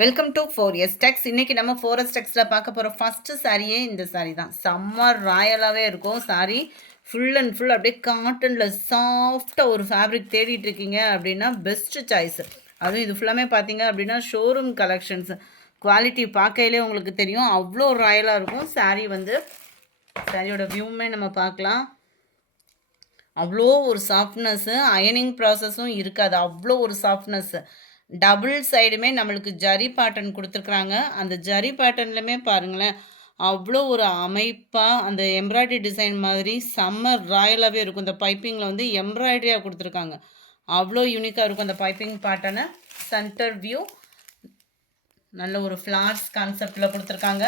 Welcome to 4S டெக்ஸ். இன்னைக்கு நம்ம 4S டெக்ஸில் பார்க்க போகிற ஃபஸ்ட்டு சாரியே இந்த சாரீ தான். செம்ம ராயலாகவே இருக்கும் சாரீ. ஃபுல் அண்ட் ஃபுல் அப்படியே காட்டனில் சாஃப்டாக ஒரு ஃபேப்ரிக் தேடிட்டு இருக்கீங்க அப்படின்னா பெஸ்ட்டு சாய்ஸ். அதுவும் இது ஃபுல்லாமே பார்த்தீங்க அப்படின்னா ஷோரூம் கலெக்ஷன்ஸ். குவாலிட்டி பார்க்கையிலே உங்களுக்கு தெரியும், அவ்வளோ ராயலாக இருக்கும் சாரீ. சாரியோட வியூமே நம்ம பார்க்கலாம். அவ்வளோ ஒரு சாஃப்ட்னஸ்ஸு, அயனிங் ப்ராசஸும் இருக்காது, அவ்வளோ ஒரு சாஃப்ட்னஸ்ஸு. டபுள் சைடுமே நம்மளுக்கு ஜரி பேட்டர்ன் கொடுத்துருக்குறாங்க. அந்த ஜரி பேட்டர்ன்லையுமே பாருங்களேன், அவ்வளோ ஒரு அமைப்பாக அந்த எம்ப்ராய்டரி டிசைன் மாதிரி செம்ம ராயலாகவே இருக்கும். இந்த பைப்பிங்கில் எம்ப்ராய்டரியாக கொடுத்துருக்காங்க, அவ்வளோ யூனிக்காக இருக்கும் அந்த பைப்பிங் பேட்டர்னு. சென்டர் வியூ நல்ல ஒரு ஃப்ளார்ஸ் கான்செப்டில் கொடுத்துருக்காங்க.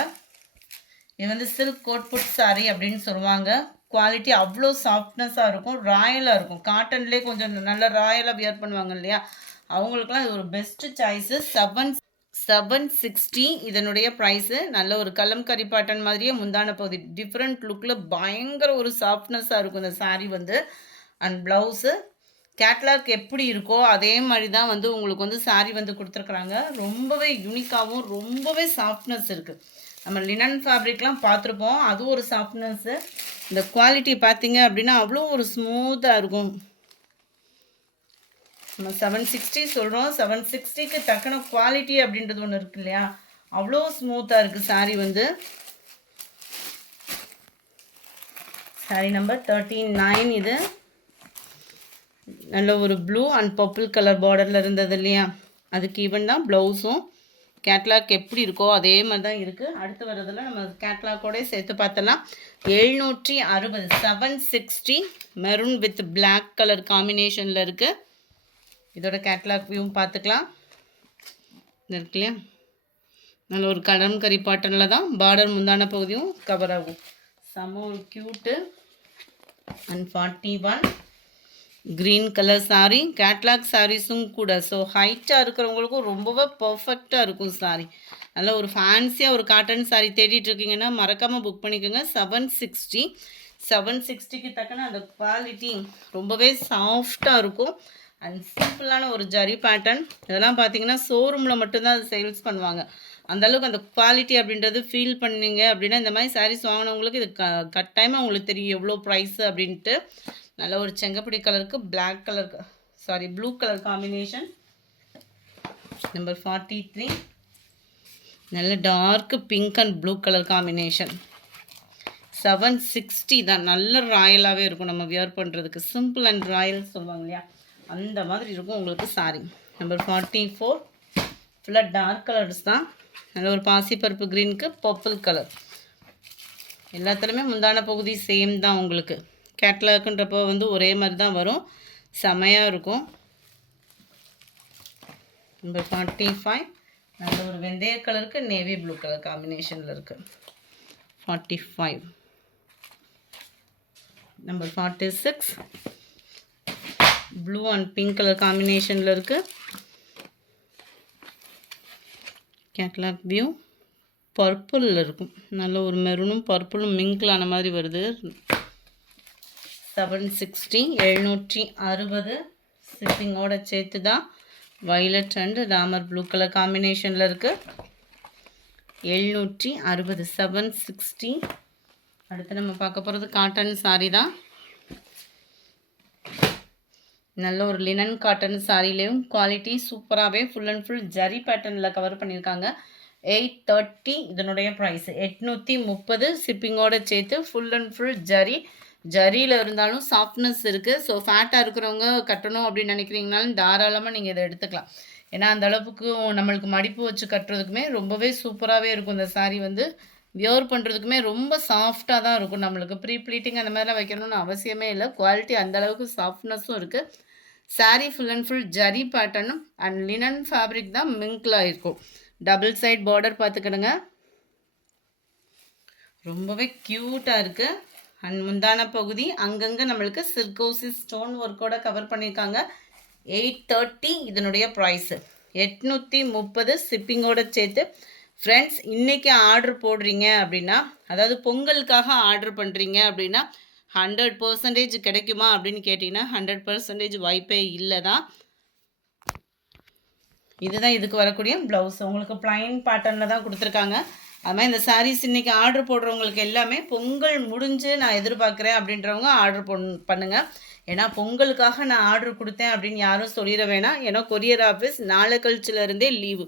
இது சில்க் கோட் புட் சாரீ அப்படின்னு சொல்லுவாங்க. குவாலிட்டி அவ்வளோ சாஃப்ட்னஸாக இருக்கும், ராயலாக இருக்கும். காட்டன்லேயே கொஞ்சம் நல்ல ராயலாக வியர் பண்ணுவாங்க இல்லையா, அவங்களுக்குலாம் இது ஒரு பெஸ்ட்டு சாய்ஸு. 760 இதனுடைய ப்ரைஸு. நல்ல ஒரு கலம்கரி பாட்டன் மாதிரியே முந்தான பகுதி டிஃப்ரெண்ட் லுக்கில் பயங்கர ஒரு சாஃப்ட்னஸாக இருக்கும் இந்த சாரீ அண்ட் ப்ளவுஸு கேட்லாக் எப்படி இருக்கோ அதே மாதிரி தான் உங்களுக்கு சாரீ கொடுத்துருக்குறாங்க. ரொம்பவே யூனிக்காகவும் ரொம்பவே சாஃப்ட்னஸ் இருக்குது. நம்ம லினன் ஃபேப்ரிக்லாம் பார்த்துருப்போம், அது ஒரு சாஃப்ட்னஸ்ஸு. இந்த குவாலிட்டி பார்த்தீங்க அப்படின்னா அவ்வளோ ஒரு ஸ்மூத்தாக இருக்கும். நம்ம 760 சொல்கிறோம், 760க்கு தக்கன குவாலிட்டி அப்படின்றது ஒன்று இருக்கு இல்லையா, அவ்வளோ ஸ்மூத்தாக இருக்குது சாரீ. சாரீ நம்பர் 39. இது நல்ல ஒரு ப்ளூ அண்ட் பர்பிள் கலர் பார்டரில் இருந்தது இல்லையா, அதுக்கு ஈவன் தான் ப்ளவுஸும். கேட்லாக் எப்படி இருக்கோ அதே மாதிரி தான் இருக்குது. அடுத்து வர்றதில் நம்ம கேட்லாக்கோட சேர்த்து பார்த்தலாம். 760 760 மெரூன் வித் பிளாக் கலர் காம்பினேஷனில் இருக்குது. இதோட கேட்லாக் வியூவும் பார்த்துக்கலாம். இருக்கு இல்லையா, நல்ல ஒரு கலம்கரி பாட்டனில் தான் பார்டர் முந்தான பகுதியும் கவர் ஆகும். செம்ம ஒரு cute. And 41 green colour sari. Catalogue சாரீஸும் கூட. ஸோ ஹைட்டாக இருக்கிறவங்களுக்கும் ரொம்பவே பர்ஃபெக்டாக இருக்கும் சாரீ. நல்ல ஒரு ஃபேன்சியாக ஒரு காட்டன் சாரீ தேடிட்டு இருக்கீங்கன்னா மறக்காமல் புக் பண்ணிக்கோங்க. 760 760க்கு தக்கன அந்த குவாலிட்டி ரொம்பவே சாஃப்டாக இருக்கும். அண்ட் சிம்பிளான ஒரு ஜரி பேட்டர்ன். இதெல்லாம் பார்த்தீங்கன்னா ஷோரூமில் மட்டும்தான் அது சேல்ஸ் பண்ணுவாங்க. அந்தளவுக்கு அந்த குவாலிட்டி அப்படின்றது ஃபீல் பண்ணிங்க அப்படின்னா இந்த மாதிரி சாரீஸ் வாங்கினவங்களுக்கு இது கட்டாயமாக உங்களுக்கு தெரியும் எவ்வளோ ப்ரைஸு அப்படின்ட்டு. நல்ல ஒரு செங்கப்படி கலருக்கு black colour blue colour combination. Number 43 நல்ல dark pink and blue colour combination. 760 தான். நல்ல ராயலாகவே இருக்கும் நம்ம வியர் பண்ணுறதுக்கு. சிம்பிள் அண்ட் ராயல் சொல்லுவாங்க இல்லையா, அந்த மாதிரி இருக்கும் உங்களுக்கு சாரீ. நம்பர் 44 ஃபுல்லாக டார்க் கலர்ஸ் தான். நல்ல ஒரு பாசிப்பருப்பு க்ரீனுக்கு பர்பிள் கலர். எல்லாத்துலேயுமே முந்தான பகுதி சேம் தான். உங்களுக்கு கேட்லாக்குன்றப்போ ஒரே மாதிரி தான் வரும், செமையாக இருக்கும். நம்பர் 45 நல்ல ஒரு வெந்தய கலருக்கு நேவி ப்ளூ கலர் காம்பினேஷனில் இருக்குது. 45 number 46 blue and pink colour காம்பினேஷனில் இருக்குது. கேட்லாக் வியூ பர்பிளில் இருக்கும். நல்ல ஒரு மெரூனும் பர்பிளும் மிங்கிளான மாதிரி வருது. 760 760 ஷிப்பிங்கோட சேர்த்து தான். வைலட் அண்ட் ராமர் ப்ளூ கலர் காம்பினேஷனில் இருக்குது. 760 760. அடுத்து நம்ம பார்க்க போகிறது காட்டன் சாரீ தான். நல்ல ஒரு லினன் காட்டன் சாரிலேயும் குவாலிட்டி சூப்பராகவே ஃபுல் அண்ட் ஃபுல் ஜரி பேட்டர்னில் கவர் பண்ணியிருக்காங்க. 830 இதனுடைய ப்ரைஸ். 830 ஷிப்பிங்கோடு சேர்த்து. ஃபுல் அண்ட் ஃபுல் ஜரியில் இருந்தாலும் சாஃப்ட்னஸ் இருக்குது. ஸோ ஃபேட்டாக இருக்கிறவங்க கட்டணும் அப்படின்னு நினைக்கிறீங்கனாலும் தாராளமாக நீங்கள் இதை எடுத்துக்கலாம். ஏன்னா அந்த அளவுக்கு நம்மளுக்கு மடிப்பு வச்சு கட்டுறதுக்குமே ரொம்பவே சூப்பராகவே இருக்கும். இந்த சாரீ வியர் பண்ணுறதுக்குமே ரொம்ப சாஃப்டாக தான் இருக்கும். நம்மளுக்கு ப்ரீ ப்ளீட்டிங் அந்த மாதிரிலாம் வைக்கணும்னு அவசியமே இல்லை. குவாலிட்டி அந்தளவுக்கு சாஃப்ட்னஸும் இருக்குது. Sari full and full zari பேட்டர்னும் அண்ட் லினன் ஃபேப்ரிக் தான் மிங்கில் இருக்கும். டபுள் சைட் பார்டர் பார்த்துக்கிடுங்க, ரொம்பவே க்யூட்டாக இருக்குது. அண்ட் முந்தான பகுதி அங்கங்கே நம்மளுக்கு சிர்கோசி ஸ்டோன் ஒர்க்கோட கவர் பண்ணியிருக்காங்க. 830 இதனுடைய ப்ரைஸு. 830 ஷிப்பிங்கோடு சேர்த்து. ஃப்ரெண்ட்ஸ், இன்றைக்கி ஆர்டர் போடுறீங்க அப்படின்னா, அதாவது பொங்கலுக்காக ஆர்டர் பண்ணுறீங்க அப்படின்னா 100% கிடைக்குமா அப்படின்னு கேட்டிங்கன்னா 100% வாய்ப்பே இல்லை தான். இதுதான் இதுக்கு வரக்கூடிய ப்ளவுஸ். உங்களுக்கு ப்ளைன் பேட்டர்னில் தான் கொடுத்துருக்காங்க. அது மாதிரி இந்த சாரீஸ் இன்றைக்கி ஆர்டர் போடுறவங்களுக்கு எல்லாமே பொங்கல் முடிஞ்சு நான் எதிர்பார்க்குறேன் அப்படின்றவங்க ஆர்டர் பண்ணுங்கள். ஏன்னா பொங்கலுக்காக நான் ஆர்டர் கொடுத்தேன் அப்படின்னு யாரும் சொல்லிட வேணாம். ஏன்னா கொரியர் ஆஃபீஸ் நாளை கழிச்சிலேருந்தே லீவு.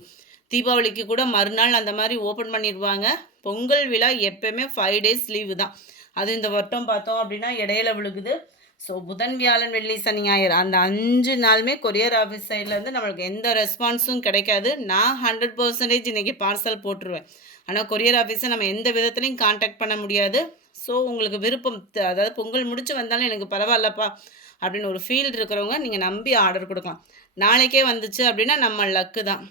தீபாவளிக்கு கூட மறுநாள் அந்த மாதிரி ஓப்பன் பண்ணிடுவாங்க. பொங்கல் விழா எப்போயுமே 5 days லீவு தான். அது இந்த வட்டம் பார்த்தோம் அப்படின்னா இடையில விழுகுது. ஸோ புதன் வியாழன் வெள்ளி சனி ஞாயிறு அந்த 5 நாளுமே கொரியர் ஆஃபீஸ் சைட்லேருந்து நம்மளுக்கு எந்த ரெஸ்பான்ஸும் கிடைக்காது. நான் 100% இன்றைக்கி பார்சல் போட்டுருவேன். ஆனால் கொரியர் ஆஃபீஸை நம்ம எந்த விதத்துலையும் காண்டாக்ட் பண்ண முடியாது. ஸோ உங்களுக்கு விருப்பம் அதாவது பொங்கல் முடிச்சு வந்தாலும் எனக்கு பரவாயில்லப்பா அப்படின்னு ஒரு ஃபீல் இருக்கிறவங்க நீங்கள் நம்பி ஆர்டர் கொடுக்கலாம். நாளைக்கே வந்துச்சு அப்படின்னா நம்ம லக்கு தான்.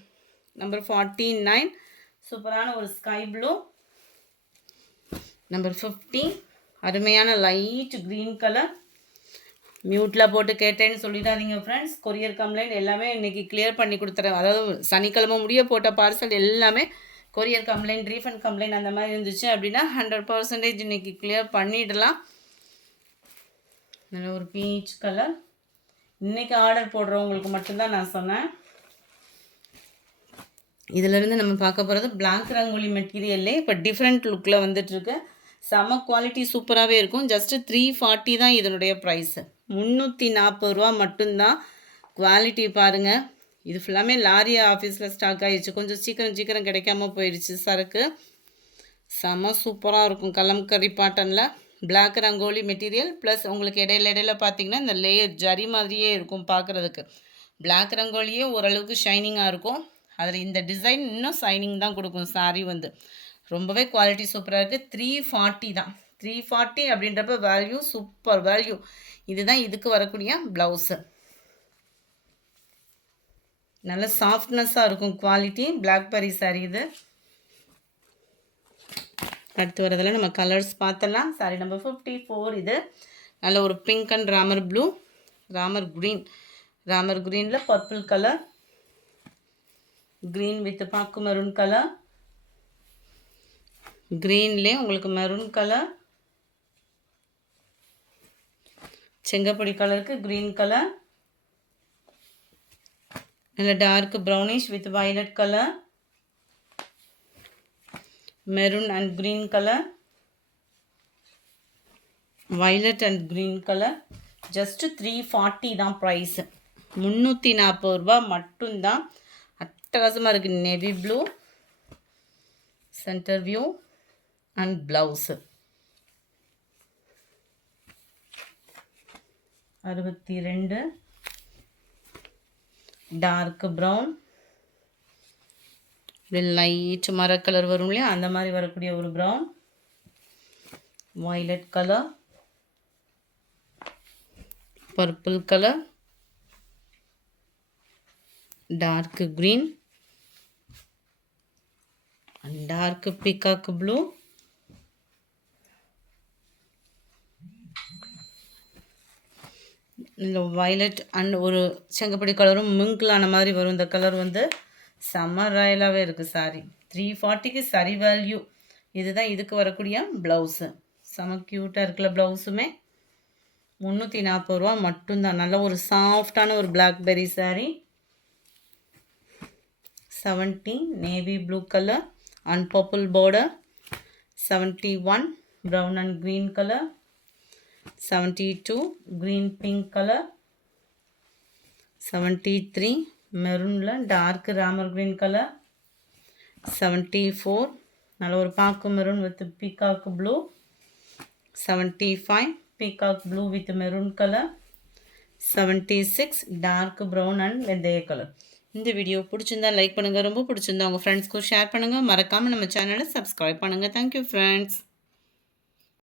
நம்பர் 49 சூப்பரான ஒரு ஸ்கை ப்ளூ. நம்பர் 50 அருமையான லைட் க்ரீன் கலர். மியூட்டில் போட்டு கேட்டேன்னு சொல்லிடாதீங்க ஃப்ரெண்ட்ஸ். கொரியர் கம்ப்ளைண்ட் எல்லாமே இன்றைக்கி கிளியர் பண்ணி கொடுத்துறேன். அதாவது சனிக்கிழமை முடிய போட்ட பார்சல் எல்லாமே கொரியர் கம்ப்ளைண்ட் ரீஃபண்ட் கம்ப்ளைண்ட் அந்த மாதிரி இருந்துச்சு அப்படின்னா 100% இன்றைக்கி கிளியர் பண்ணிடலாம். நல்ல ஒரு பீச் கலர். இன்றைக்கி ஆர்டர் போடுறவங்களுக்கு மட்டும்தான் நான் சொன்னேன். இதிலேருந்து நம்ம பார்க்க போகிறது பிளாக் ரங்கோலி மெட்டீரியல்லே இப்போ டிஃப்ரெண்ட் லுக்கில் வந்துட்டுருக்கு. செம குவாலிட்டி சூப்பராகவே இருக்கும். ஜஸ்ட்டு 340 தான் இதனுடைய ப்ரைஸு. 340 ரூபா மட்டும்தான். குவாலிட்டி பாருங்கள். இது ஃபுல்லாமே லாரி ஆஃபீஸில் ஸ்டாக் ஆகிடுச்சு. கொஞ்சம் சீக்கிரம் கிடைக்காம போயிடுச்சு சரக்கு. செம சூப்பராக இருக்கும். கலம்கரி பாட்டனில் பிளாக் ரங்கோலி மெட்டீரியல் ப்ளஸ் உங்களுக்கு இடையில பார்த்தீங்கன்னா இந்த லேயர் ஜரி மாதிரியே இருக்கும் பார்க்குறதுக்கு. பிளாக் ரங்கோலியே ஓரளவுக்கு ஷைனிங்காக இருக்கும். அதில் இந்த டிசைன் இன்னும் ஷைனிங் தான் கொடுக்கும். சாரி வந்து ரொம்பவே குவாலிட்டி சூப்பராக இருக்குது. 340 தான். 340 அப்படின்றப்ப வேல்யூ சூப்பர் வேல்யூ. இதுதான் இதுக்கு வரக்கூடிய ப்ளவுஸு. நல்ல சாஃப்ட்னஸாக இருக்கும் குவாலிட்டி. பிளாக்பெரி சாரி இது. அடுத்து வரதில் நம்ம கலர்ஸ் பார்த்தலாம். சாரி நம்பர் 54 இது. நல்ல ஒரு பிங்க் அண்ட் ராமர் ப்ளூ, ராமர் க்ரீனில் பர்பிள் கலர், க்ரீன் வித் பாக்கு மெரூன் கலர், க்ரீன்லேயே உங்களுக்கு மெரூன் கலர், செங்கப்பொடி கலருக்கு க்ரீன் கலர், நல்ல dark brownish with violet colour, maroon and green colour, violet and green colour. Just 340 தான் ப்ரைஸு. 340 ரூபா மட்டும்தான். அட்டகாசமாக இருக்குது. Navy blue centre view and blouse 62 dark brown, light மர கலர் வரும் இல்லையா அந்த மாதிரி வரக்கூடிய ஒரு brown, violet colour, purple colour, dark green and dark peacock blue, இந்த வயலட் அண்ட் ஒரு செங்கப்படி கலரும் மிங்கிளான மாதிரி வரும். இந்த கலர் வந்து செம்ம ராயலாகவே இருக்குது சாரி. 340க்கு சரி வேல்யூ. இதுதான் இதுக்கு வரக்கூடிய ப்ளவுஸு. செம்ம க்யூட்டாக இருக்குல்ல ப்ளவுஸுமே. 340 ரூபா மட்டும்தான். நல்ல ஒரு சாஃப்டான ஒரு blackberry sari. 70 navy blue colour and purple border, 71 brown and green colour, 72 green pink color, 73 மெரூனில் டார்க் ராமர் க்ரீன் கலர், 74 நல்ல ஒரு பாக்கு maroon with peacock blue, 75 peacock blue with maroon colour, 76 dark brown and வெந்தய கலர். இந்த வீடியோ பிடிச்சிருந்தா like பண்ணுங்கள். ரொம்ப பிடிச்சிருந்தா உங்கள் ஃப்ரெண்ட்ஸ்க்கும் ஷேர் பண்ணுங்கள். மறக்காமல் நம்ம சேனலை சப்ஸ்கிரைப் பண்ணுங்கள். Thank you friends.